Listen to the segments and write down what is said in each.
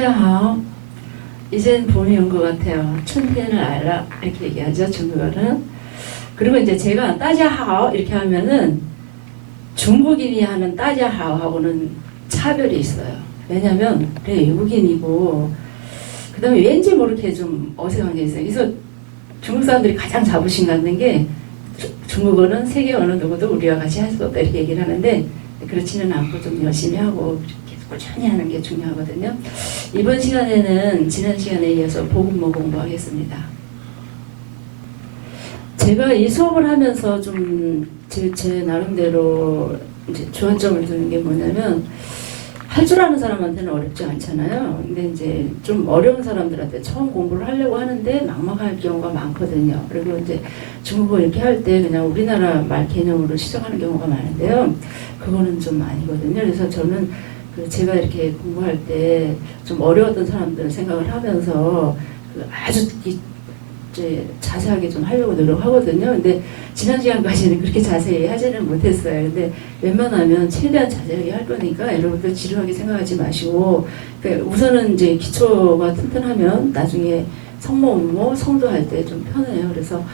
따지하오. 이젠 봄이 온 것 같아요.春天을 알라 이렇게 얘기하죠 중국어는. 그리고 이제 제가 따지하오 이렇게 하면은 중국인이 하는 따지하오하고는 차별이 있어요. 왜냐하면 그래 외국인이고 그다음에 왠지 모르게 좀 어색한 게 있어요. 그래서 중국 사람들이 가장 자부심 갖는 게 주- 중국어는 세계 어느 누구도 우리와 같이 할 수 없다 이렇게 얘기를 하는데 그렇지는 않고 좀 열심히 하고 꾸준히 하는 게 중요하거든요. 이번 시간에는 지난 시간에 이어서 복음모 공부하겠습니다. 제가 이 수업을 하면서 좀제 제 나름대로 이제 주안점을 두는 게 뭐냐면 할 줄 아는 사람한테는 어렵지 않잖아요. 근데 이제 좀 어려운 사람들한테 처음 공부를 하려고 하는데 막막할 경우가 많거든요. 그리고 이제 중국어 이렇게 할 때 그냥 우리나라 말 개념으로 시작하는 경우가 많은데요. 그거는 좀 아니거든요. 그래서 저는 그 제가 이렇게 공부할 때 좀 어려웠던 사람들 생각을 하면서 그 아주 이- 이제 자세하게 좀 하려고 노력하거든요. 근데 지난 시간까지는 그렇게 자세히 하지는 못했어요. 근데 웬만하면 최대한 자세하게 할 거니까 여러분들 지루하게 생각하지 마시고 그러니까 우선은 이제 기초가 튼튼하면 나중에 성모, 음모, 성도 할 때 좀 편해요. 그래서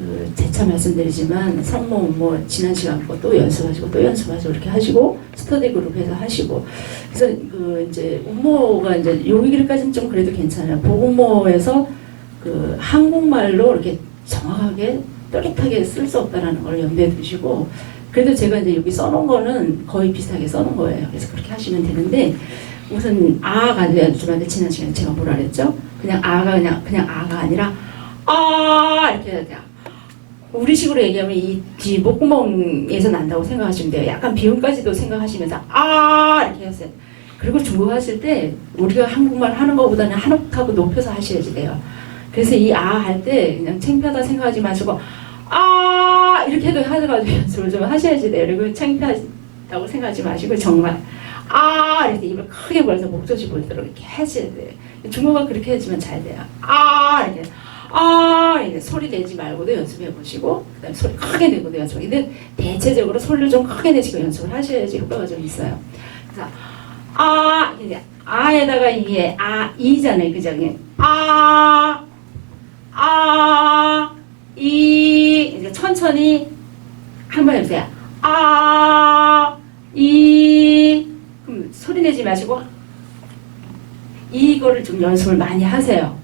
그 재차 말씀드리지만 성모, 음모 지난 시간 거또 연습하시고 또 연습하시고 이렇게 하시고 스터디 그룹해서 하시고 그래서 그 이제 음모가 이제 여기까지는 좀 그래도 괜찮아요. 보음모에서 그 한국말로 이렇게 정확하게 또렷하게 쓸 수 없다라는 걸 염두에 두시고 그래도 제가 이제 여기 써놓은 거는 거의 비슷하게 써놓은 거예요. 그래서 그렇게 하시면 되는데 우선 아가 주말에 지난 시간에 제가 뭐라 그랬죠? 그냥 아가 그냥 그냥 아가 아니라 아 이렇게 해야 돼요. 우리식으로 얘기하면 이 뒤 목구멍에서 난다고 생각하시면 돼요. 약간 비음까지도 생각하시면서 아 이렇게 하세요. 그리고 중국어 하실 때 우리가 한국말 하는 것보다는 한 옥타브 높여서 하셔야지 돼요. 그래서 이 아 할 때 그냥 창피하다 생각하지 마시고 아 이렇게 해도 하더라도 연습을 좀 하셔야지 돼요. 그리고 창피하다고 생각하지 마시고 정말 아 이렇게 입을 크게 벌려서 목젖이 보이도록 이렇게 하셔야 돼요. 중국어 그렇게 해주면 잘 돼요. 아 이렇게 아 이렇게 소리 내지 말고도 연습해 보시고 그다음에 소리 크게 내고도 연습. 근데 대체적으로 소리를 좀 크게 내시고 연습을 하셔야지 효과가 좀 있어요. 그래서 아 이제 아에다가 이게 아 이잖아요, 그죠? 그냥 아 아, 이, 이제 천천히 한 번 해보세요. 아, 이, 그럼 소리 내지 마시고, 이거를 좀 연습을 많이 하세요.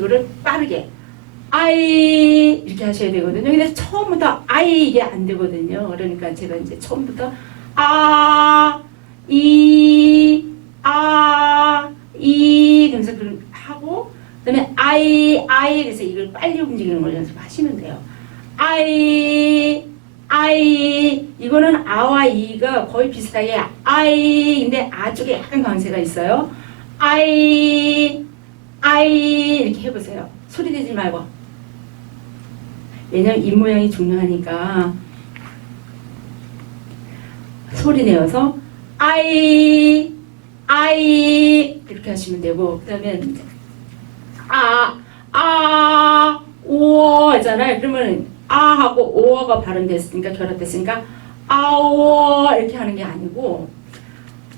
이거를 빠르게, 아이, 이렇게 하셔야 되거든요. 근데 처음부터 아이 이게 안 되거든요. 그러니까 제가 이제 처음부터 아, 이, 아, 이, 그러면서 그럼 하고, 그다음에 I, I 그래서 이걸 빨리 움직이는 걸 연습하시면 돼요. I, I 이거는 아와 이가 거의 비슷하게 I 근데 아 쪽에 약간 강세가 있어요. I, I 이렇게 해보세요. 소리 내지 말고. 왜냐면 입 모양이 중요하니까 소리 내어서 I, I 이렇게 하시면 되고 그다음에 아, 아, 오어 있잖아요. 그러면 아 하고 오어가 발음됐으니까 결합됐으니까 아오 이렇게 하는 게 아니고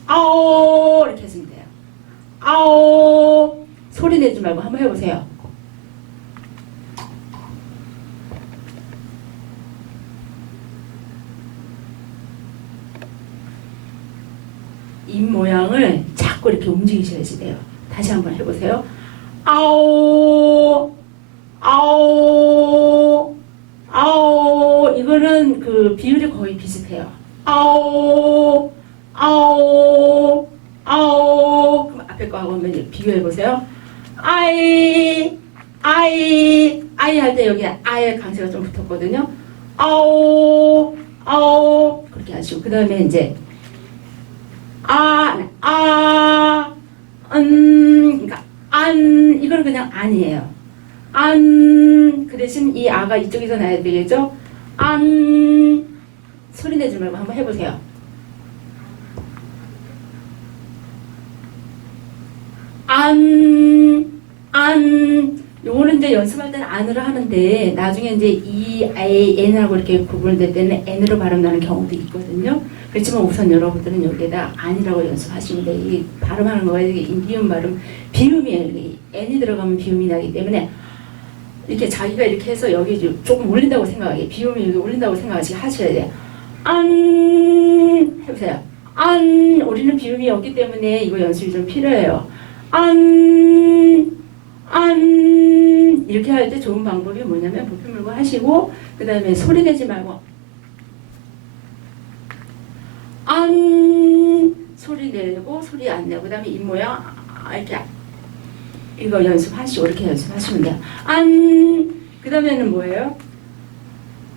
아오 이렇게 하시면 돼요. 아오 소리 내지 말고 한번 해보세요. 입 모양을 자꾸 이렇게 움직이셔야지 돼요. 다시 한번 해보세요. 아오 아오 아오 이거는 그 비율이 거의 비슷해요. 아오 아오 아오 그럼 앞에 거 하고 한번 비교해 보세요. 아이 아이 아이 할 때 여기 아의 강세가 좀 붙었거든요. 아오 아오 그렇게 하시고 그 다음에 이제 아, 아, 음, 그러니까 안 이거는 그냥 안이에요. 안, 그 대신 이 아가 이쪽에서 나야 되겠죠? 안, 소리 내지 말고 한번 해보세요. 안, 안, 이제 연습할 때는 안으로 하는데 나중에 이제 이, a, n하고 이렇게 구분될 때는 n으로 발음 나는 경우도 있거든요. 그렇지만 우선 여러분들은 여기에다 아니라고 연습하시면 돼. 이 발음하는 이게 미음 발음 비음이에요. n이 들어가면 비음이 나기 때문에 이렇게 자기가 이렇게 해서 여기 조금 올린다고 생각하게 비음이 여기 올린다고 생각하시 하셔야 돼요. 안 해보세요. 안 우리는 비음이 없기 때문에 이거 연습이 좀 필요해요. 안, 안 이렇게 할 때 좋은 방법이 뭐냐면 부피 물고 하시고 그 다음에 소리 내지 말고 안 소리 내고 소리 안 내고 그 다음에 입 모양 아, 이렇게 이거 연습하시고 이렇게 연습하시면 돼요. 안 그 다음에는 뭐예요?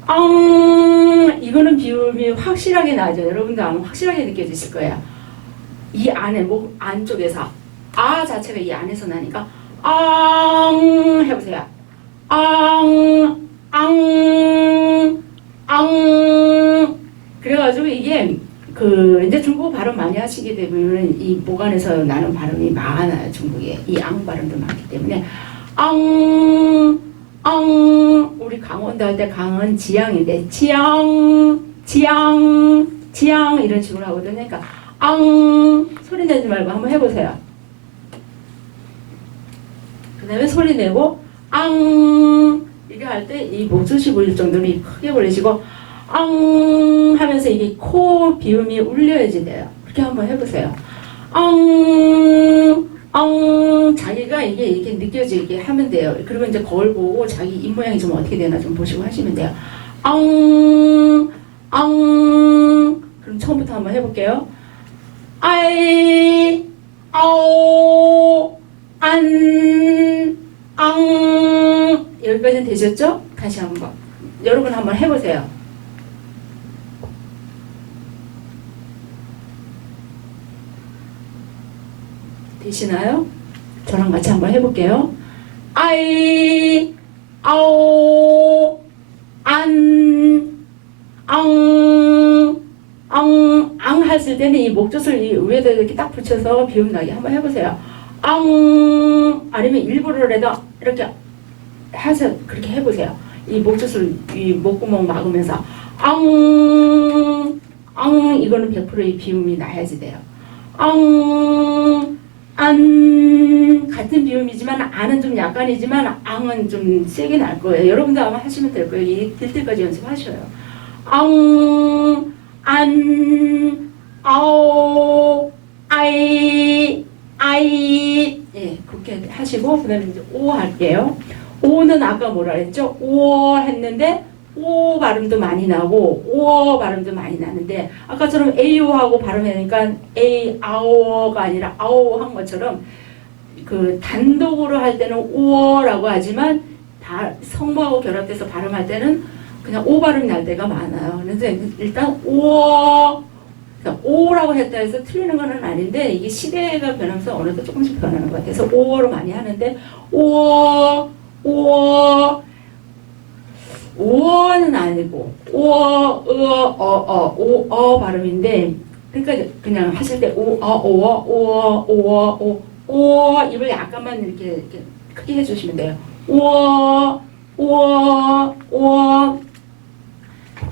엉 이거는 비음이 확실하게 나죠. 여러분들 아마 확실하게 느껴지실 거예요. 이 안에 목 안쪽에서 아 자체가 이 안에서 나니까 앙 해보세요. 앙, 앙, 앙. 그래가지고 이게 그 이제 중국어 발음 많이 하시게 되면 이목 안에서 나는 발음이 많아요 중국에 이 앙 발음도 많기 때문에 앙, 앙. 우리 강원도 할 때 강은 지양인데 지양, 지양, 지양 이런 식으로 하거든요. 그러니까 앙 소리 내지 말고 한번 해보세요. 그 다음에 소리 내고 앙 이렇게 할때 이 목젖이 보일 정도로 입 크게 벌리시고 앙 하면서 이게 코 비음이 울려야지 돼요. 그렇게 한번 해보세요. 앙, 앙 자기가 이게 이렇게 느껴지게 하면 돼요. 그리고 이제 거울 보고 자기 입 모양이 좀 어떻게 되나 좀 보시고 하시면 돼요. 앙, 앙 그럼 처음부터 한번 해볼게요. 아이, 아오, 안, 앙 여기까지는 되셨죠? 다시 한번 여러분 한번 해보세요. 되시나요? 저랑 같이 한번 해볼게요. 아이, 아오, 안, 앙, 앙, 앙 하실 때는 이 목젖을 이 위에다 이렇게 딱 붙여서 비음 나게 한번 해보세요. 앙, 아니면 일부러라도 이렇게 해서 그렇게 해보세요. 이 목젖을 이 목구멍 막으면서 앙, 앙, 이거는 100%이 비음이 나야지 돼요. 앙, 안 같은 비음이지만 안은 좀 약간이지만 앙은 좀 세게 날 거예요. 여러분도 아마 하시면 될 거예요. 이될 때까지 연습하셔요. 앙, 안, 아오, 아이, 아이. 예, 그렇게 하시고 그다음에 이제 오 할게요. 오는 아까 뭐라 그랬죠? 오 했는데 오 발음도 많이 나고 오 발음도 많이 나는데 아까처럼 에이오하고 발음하니까 에이 아오가 아니라 아오 한 것처럼 그 단독으로 할 때는 오라고 하지만 다 성부하고 결합돼서 발음할 때는 그냥 오 발음 날 때가 많아요. 그래서 일단 오 오라고 했다 해서 틀리는 건 아닌데 이게 시대가 변하면서 어느덧 조금씩 변하는 것 같아서 오로 많이 하는데 오, 오, 오는 아니고 오, 으, 어, 어, 오, 어 발음인데 그러니까 그냥 하실 때 오, 어, 오, 오, 오, 오, 오 입을 약간만 이렇게, 이렇게 크게 해주시면 돼요. 오, 오, 오.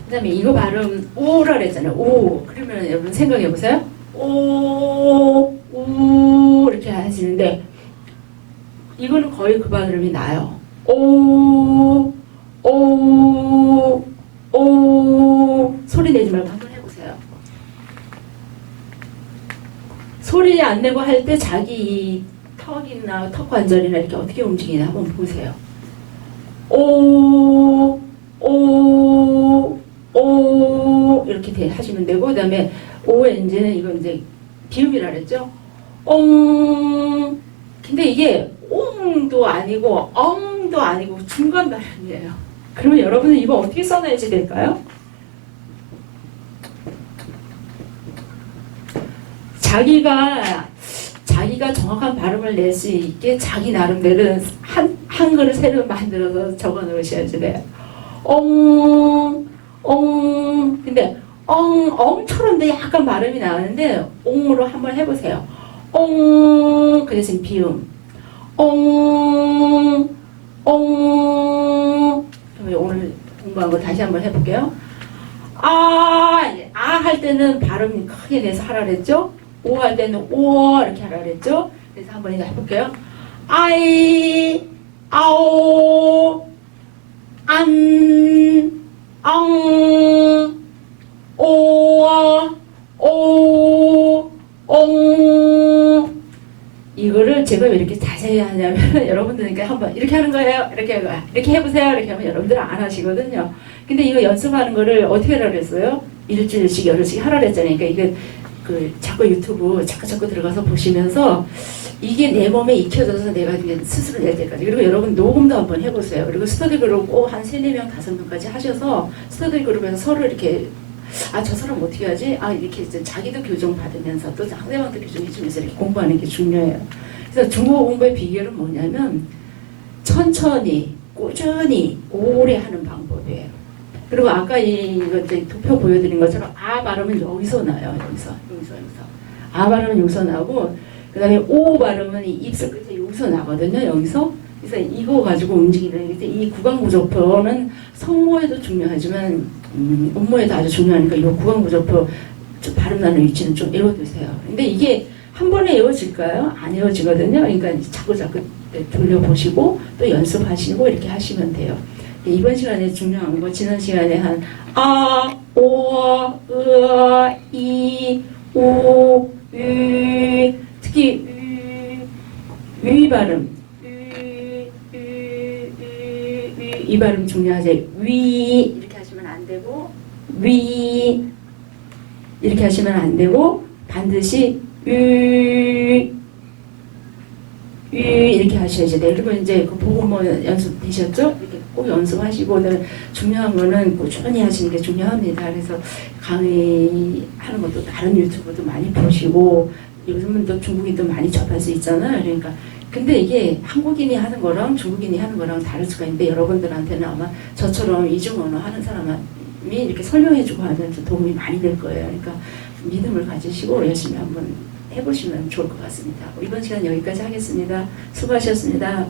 그다음에 이거 발음 오라 그랬잖아요. 오. 그러면 여러분 생각해 보세요. 오, 우 이렇게 하시는데 이거는 거의 그 발음이 나요. 오, 오, 오 소리 내지 말고 한번 해보세요. 소리 안 내고 할 때 자기 이 턱이나 턱 관절이나 이렇게 어떻게 움직이나 한번 보세요. 오, 오 이렇게 돼- 하시면 되고 그 다음에 오에 이제는 이거 이제 비음이라 그랬죠. 옹 근데 이게 옹도 아니고 엉도 아니고 중간 발음이에요. 그러면 여러분은 이거 어떻게 써놔야지 될까요? 자기가 자기가 정확한 발음을 낼 수 있게 자기 나름대로 한 한글을 새로 만들어서 적어 놓으셔야지 돼요. 엉, 엉. 근데 엉, 엉처럼도 약간 발음이 나는데 옹으로 한번 해보세요. 엉, 그 대신 비음. 엉, 엉. 그럼 오늘 공부한 거 다시 한번 해볼게요. 아, 아 할 때는 발음 크게 내서 하라 그랬죠? 오 할 때는 오 이렇게 하라 그랬죠? 그래서 한번 해볼게요. 아이, 아오, 안, 앙, 오, 오, 옹. 이거를 제가 왜 이렇게 자세히 하냐면 여러분들니까 한번 이렇게 하는 거예요. 이렇게 이렇게 해보세요. 이렇게 하면 여러분들은 안 하시거든요. 근데 이거 연습하는 거를 어떻게 하라 그랬어요? 일주일씩 열흘씩 하라 그랬잖아요. 그러니까 이게 그 자꾸 유튜브 자꾸 자꾸 들어가서 보시면서 이게 내 몸에 익혀져서 내가 스스로 낼 때까지 그리고 여러분 녹음도 한번 해보세요. 그리고 스터디 그룹 꼭한 세네 명 다섯 명까지 하셔서 스터디 그룹에서 서로 이렇게 아 저 사람 어떻게 하지? 아 이렇게 이제 자기도 교정 받으면서 또 상대방도 교정해주면서 이렇게 공부하는 게 중요해요. 그래서 중국어 공부의 비결은 뭐냐면 천천히 꾸준히 오래 하는 방법이에요. 그리고 아까 이- 이제 도표 보여드린 것처럼 아 발음은 여기서 나요. 여기서 여기서 여기서 아 발음은 여기서 나고 그다음에 오 발음은 이 입술 끝에 여기서 나거든요. 여기서 그래서 이거 가지고 움직이는 이 구강구조표는 성모에도 중요하지만 음, 음모에도 아주 중요하니까 이 구강구조표 좀 발음 나는 위치는 좀 외워두세요. 근데 이게 한 번에 외워질까요? 안 외워지거든요. 그러니까 자꾸 자꾸 돌려보시고 또 연습하시고 이렇게 하시면 돼요. 이번 시간에 중요한 거 지난 시간에 한 아, 오, 으, 이, 오, ü 특히 위 발음 이 발음 중요하죠. 위 이렇게 하시면 안 되고 위 이렇게 하시면 안 되고 반드시 ü 유 이렇게 하셔야지 돼요. 그리고 이제 그 보고 뭐 연습 되셨죠? 이렇게 꼭 연습하시고 그다음에 중요한 거는 꾸준히 하시는 게 중요합니다. 그래서 강의하는 것도 다른 유튜브도 많이 보시고 요즘은 또 중국인도 많이 접할 수 있잖아요. 그러니까 근데 이게 한국인이 하는 거랑 중국인이 하는 거랑 다를 수가 있는데 여러분들한테는 아마 저처럼 이중 언어 하는 사람이 이렇게 설명해주고 하면 좀 도움이 많이 될 거예요. 그러니까 믿음을 가지시고 열심히 한번 해보시면 좋을 것 같습니다. 이번 시간 여기까지 하겠습니다. 수고하셨습니다.